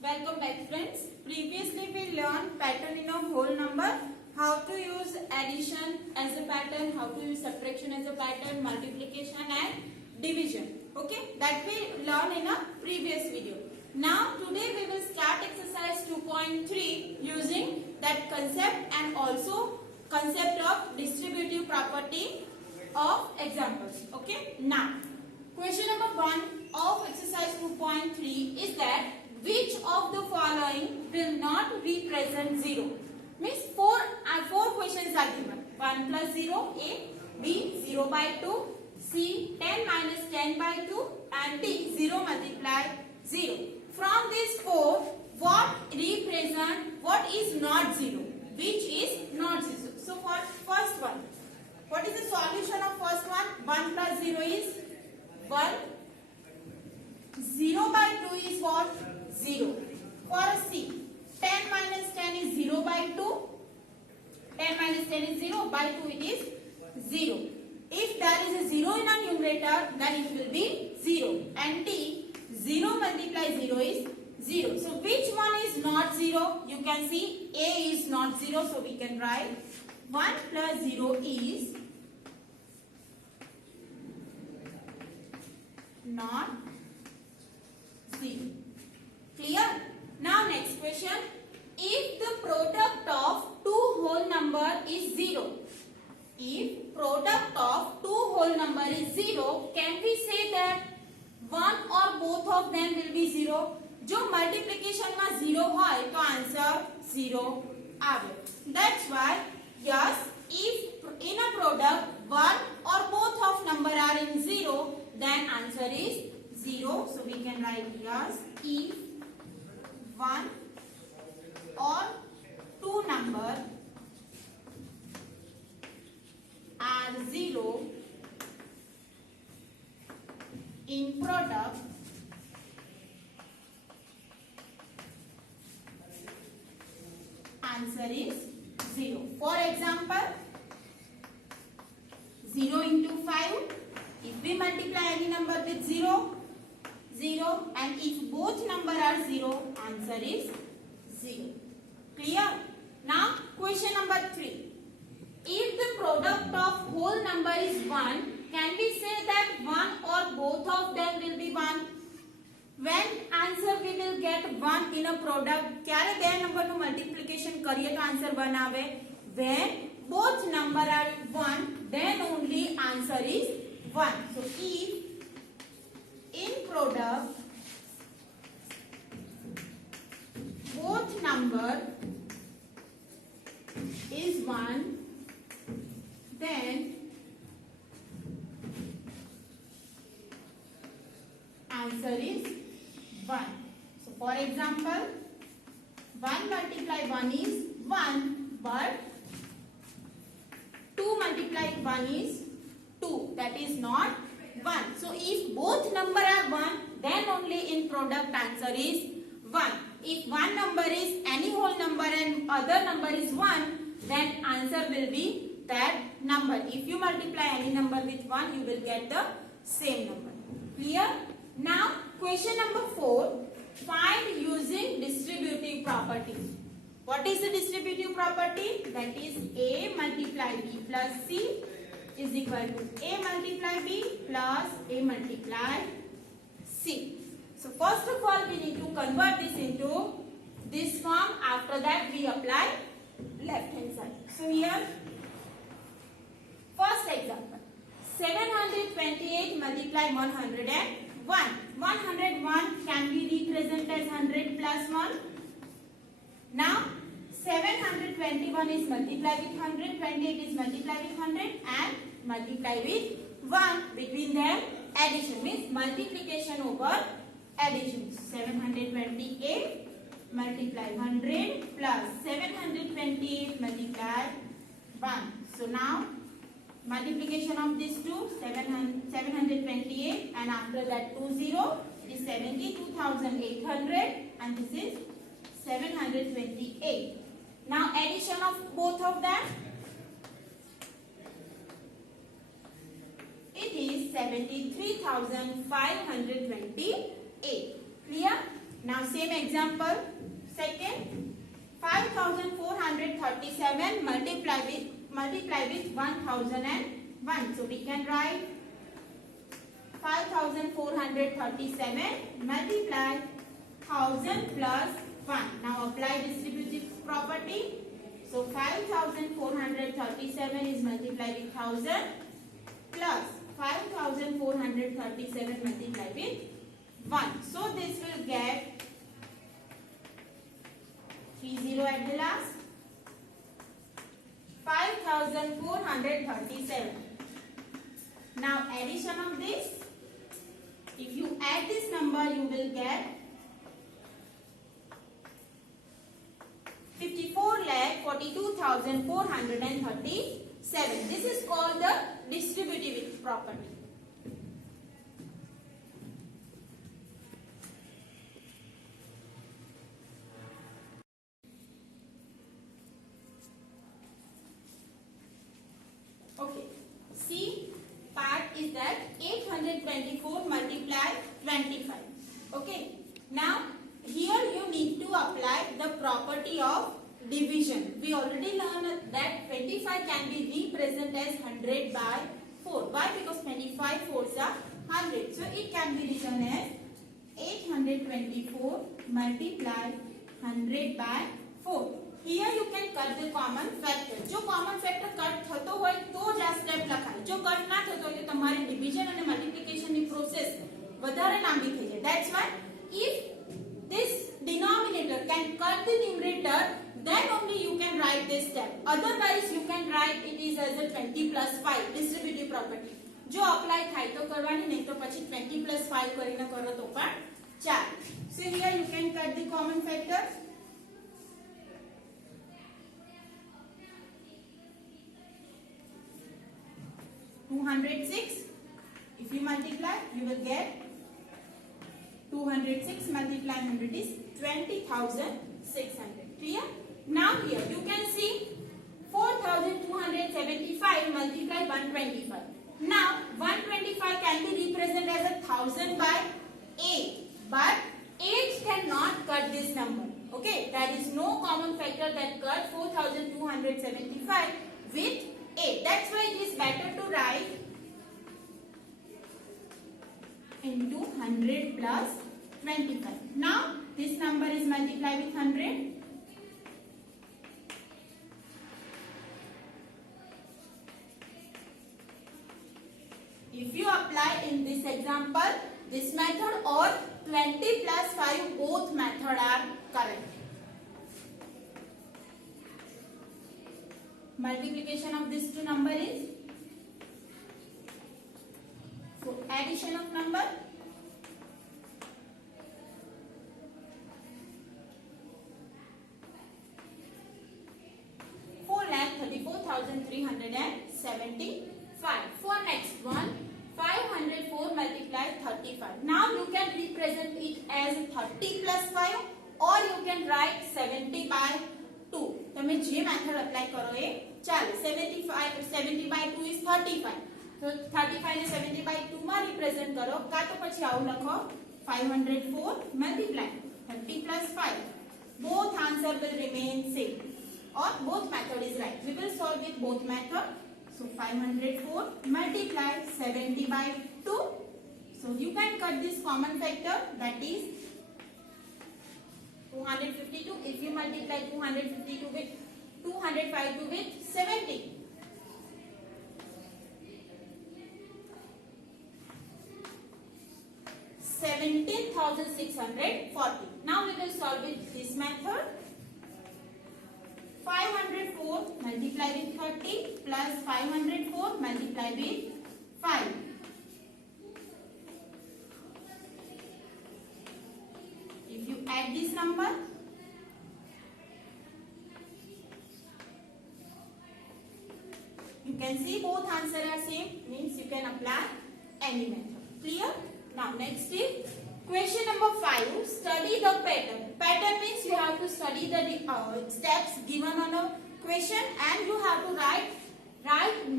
Welcome back friends. Previously we learned pattern in a whole number, how to use addition as a pattern, how to use subtraction as a pattern, multiplication and division. Okay, that we learned in a previous video. Now today we will start exercise 2.3 using that concept and also concept of distributive property of examples. Okay, now question number 1 of exercise 2.3 is that which of the following will not represent 0? Means four questions are given. 1 plus 0, A, B, 0 by 2, C, 10 minus 10 by 2 and D, 0 multiply 0. From these four, what is not 0? Which is not 0? So for first one, what is the solution of first one? 1 plus 0 is 1. 0 by 2 is what? 0. For C, 10 minus 10 is 0 by 2. 10 minus 10 is 0. By 2 it is 0. If there is a 0 in a numerator, then it will be 0. And D, 0 multiply 0 is 0. So which one is not 0? You can see A is not 0. So we can write 1 plus 0 is not 0. Clear? Now next question. If the product of two whole number is 0. If product of two whole number is 0, can we say that one or both of them will be 0? जो multiplication में 0 હોય तो answer 0 આવે. That's why yes, if in a product one or both of number are in 0, then answer is 0. So we can write yes if one or two number are 0 in product, answer is 0. For example, 0 into 5, if we multiply any number with 0, 0, and if both number are 0, answer is 0. Clear? Now question number 3. If the product of whole number is 1, can we say that one or both of them will be 1? When answer we will get 1 in a product, ક્યારે બે number નું multiplication કરીએ તો answer 1 આવે? When both number are 1, then only answer is 1. So if in product both number is 1, then answer is 1. So for example, 1 multiply 1 is 1, but 2 multiply 1 is 2. That is not 1. So if both number are 1, then only in product answer is 1. If one number is any whole number and other number is 1, then answer will be that number. If you multiply any number with 1, you will get the same number. Clear? Now question number 4. Find using distributive property. What is the distributive property? That is A multiply B plus C is equal to A multiply B plus A multiply C. So first of all we need to convert this into this form. After that we apply left hand side. So here first example, 728 multiply 101. 101 can be represented as 100 plus 1. Now 721 is multiplied with 100, 28 is multiplied with 100 and multiply with 1. Between them addition means multiplication over addition. 728 multiply 100 plus 728 multiply 1. So now multiplication of these two, 728 and after that 20, it is 72,800 and this is 728. Now addition of both of them, it is 73,528. Clear? Now same example, second, 5437 multiply with 1001. So we can write 5437 multiply 1000 plus 1. Now apply distributive property. So 5437 is multiplied with 1000 plus 5437 multiplied with 1. So this will get 30 at the last. 5437. Now addition of this, if you add this number you will get 54,42,437. This is called the distributive property. Okay. C part is that 824 multiply 25. Okay. Now here you need to apply the property of division. We already learned that 25 can be represented as 100 by 4. Why? Because 25 fours are 100. So it can be written as 824 multiply 100 by 4. Here you can cut the common factor. जो common factor cut થતો હોય તો જ આ step લખાય. જો cut ના થતો હોય તો તમારી ડિવિઝન અને મલ્ટીપ્લિકેશન ની પ્રોસેસ વધારે લાંબી થઈ જાય. That's why if this denominator can cut the numerator, then only you can write this step. Otherwise you can write it is as a 20 plus 5 distributive property. જો apply થાય તો કરવાની, નહીં તો પછી 20 plus 5 કરીને કરો તો પણ ચાલે. So here you can cut the common factor. If you multiply, you will get 206 multiply 100 is 20,600. Clear? Now here you can see 4,275 multiply 125. Now 125 can be represented as 1,000 by 8, but 8 cannot cut this number. Okay, there is no common factor that cut 4,275 with 8. That's why it is better to write into 100 plus 25. Now this number is multiplied with 100. If you apply in this example this method or 20 plus 5, both methods are correct. Multiplication of these two numbers is, so addition of number, four lakh 34,375. For next one, 504 multiply 35. Now you can represent it as 30 plus 5 or you can write 70 by 2. તમે જે method apply કરો એ ચાલે. 70 by 2 is 35. So 35 ને 70 by 2 માં represent કરો, કા તો પછી આવું લખો 504 multiply 30 plus 5. Both answer will remain same or both method is right. We will solve with both method. So 504 multiply 70 by 2. So you can cut this common factor, that is 252. If you multiply 252 with 252 with 70, 17,640. Now we will solve with this method. 504 multiply with 30 plus 504 multiply with 5. If you add this number, you can see both answers are same, means you can apply any method. Clear? Now next is question number 5. Study the pattern. Pattern means you have to study the steps given on a question and you have to write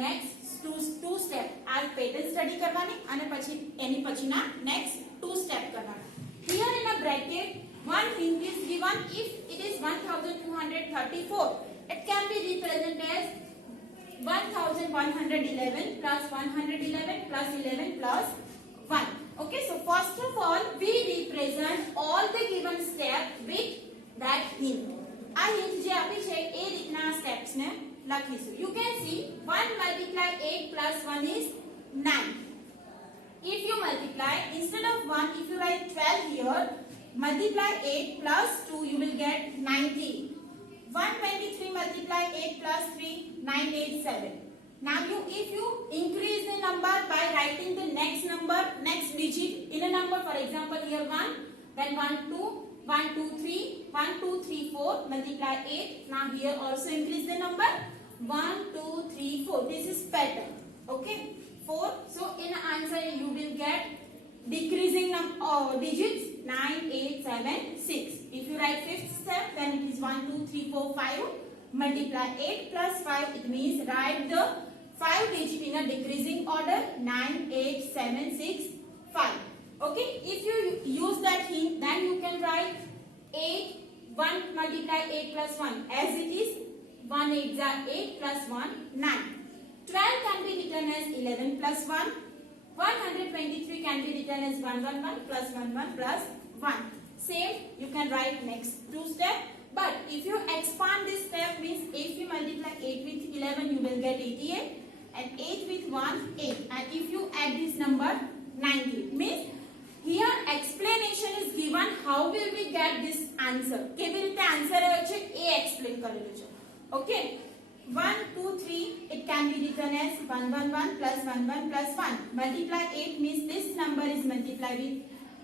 next two step. આ pattern study કરવાની અને પછી એની પછીના next two step કરવાના. Here in a bracket given if it is 1234, it can be represented as 1111 plus 111 plus 11 plus 1. Okay, so first of all, we represent all the given step with that hint. આ hint જે આપી છે એ રીતના steps ને લખીશું. You can see 1 multiply 8 plus 1 is 9. If you multiply, instead of 1, if you write 12 here, multiply 8 plus 2, you will get 19. 123 multiply 8 plus 3, 987. Now if you increase the number by writing the next number, next digit in a number, for example here 1, then 1, 2, 1, 2, 3, 1, 2, 3, 4, multiply 8. Now here also increase the number, 1, 2, 3, 4. This is pattern. Okay, 4. So in answer you will get decreasing digits, 9, 8, 7, 6. If you write fifth step, then it is 1, 2, 3, 4, 5. Multiply 8 plus 5, it means write the 5 digit in a decreasing order, 9, 8, 7, 6, 5. Okay, if you use that hint, then you can write 8, 1 multiply 8 plus 1 as it is, 1 8 is 8 plus 1, 9. 12 can be written as 11 plus 1. 123 can be written as 111 plus 11 plus 1. Same, you can write next two steps. But if you expand this step, means if you multiply 8 with 11, you will get 88. And 8 with 1, 8. And if you add this number, 90. Means here explanation is given how will we get this answer. કેવી રીતે answer આવ્યો છે એ explain કરેલું છે. Okay. 1, 2, 3, it can be written as 111 plus 11 plus 1. Multiply 8 means this number is multiplied with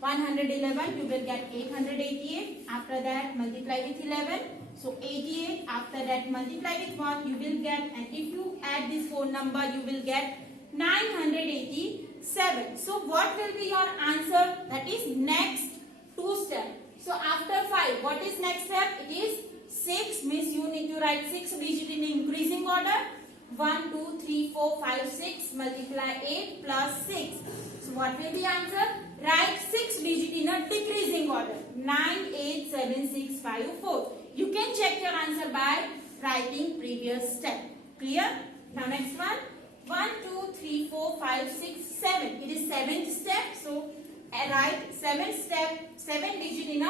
111, you will get 888. After that, multiply with 11. So 88. After that, multiply with 1, you will get, and if you add this whole number, you will get 987. So what will be your answer? That is next two step. So after 5, what is next step? It is 6, means you need to write 6 digit in increasing order. 1, 2, 3, 4, 5, 6. Multiply 8 plus 6. So what will be answer? Write 6 digit in a decreasing order. 9, 8, 7, 6, 5, 4. You can check your answer by writing previous step. Clear? Now next one. 1, 2, 3, 4, 5, 6, 7. It is 7th step. So write 7th step, 7 digit in a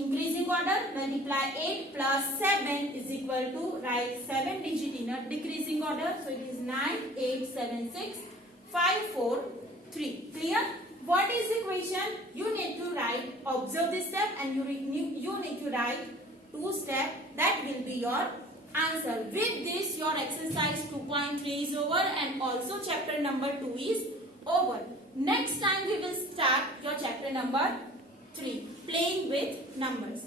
increasing order. Multiply 8 plus 7 is equal to, write 7 digit in a decreasing order. So it is 9, 8, 7, 6, 5, 4, 3. Clear? What is the equation? You need to write, observe this step, and you need to write two steps. That will be your answer. With this, your exercise 2.3 is over, and also chapter number 2 is over. Next time we will start your chapter number 3, playing with numbers.